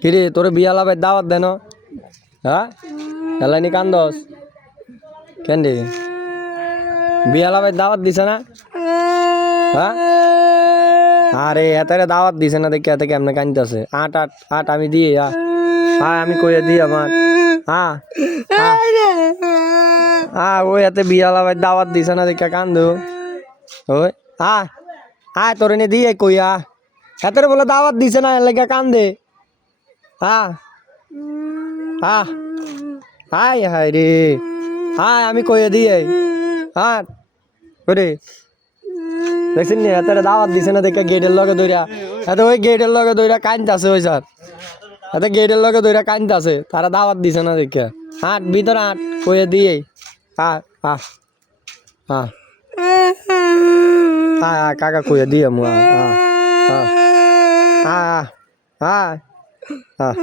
কিরে তোর বিয়া লাভাই দাওয়াত দেন হ্যাঁ এলানি কান্দস কেন রে বিয়া লাভাই দাওয়াত দিছে না হ্যাঁ আরে এতারে দাওয়াত দিছে না দেখে এতে কেমনে কান্দতেছে আট আট আট আমি দিয়ে হ্যাঁ আমি কইয়া দিই আমার হ্যাঁ হ্যাঁ ওই এতে বিয়া লাভাই দাওয়াত দিছে না দেখে কান্দু ওই হ্যাঁ হ্যাঁ তোর এনে দিয়ে কইয়া এতে বলে দাওয়াত দিছে না এলাকা কান্দে হ্যাঁ হ্যাঁ হাই হাই রে হ্যাঁ আমি কইয়া দিয়ে হ্যাঁ ওরে দেখছেন নি এত দাওয়াত দিছে না দেখে গেটের লগে দইরা এত ওই গেটের লগে দইরা কান্দতেছে ওই স্যার এত গেটের লগে দইরা কান্দতেছে তারা দাওয়াত দিছে না দেখে হাট ভিতরে হাট কইয়া দিয়ে হ্যাঁ হ্যাঁ হ্যাঁ হ্যাঁ কাকা কইয়া দিয়ে মু হ্যাঁ হ্যাঁ হ্যাঁ হ্যাঁ হ্যাঁ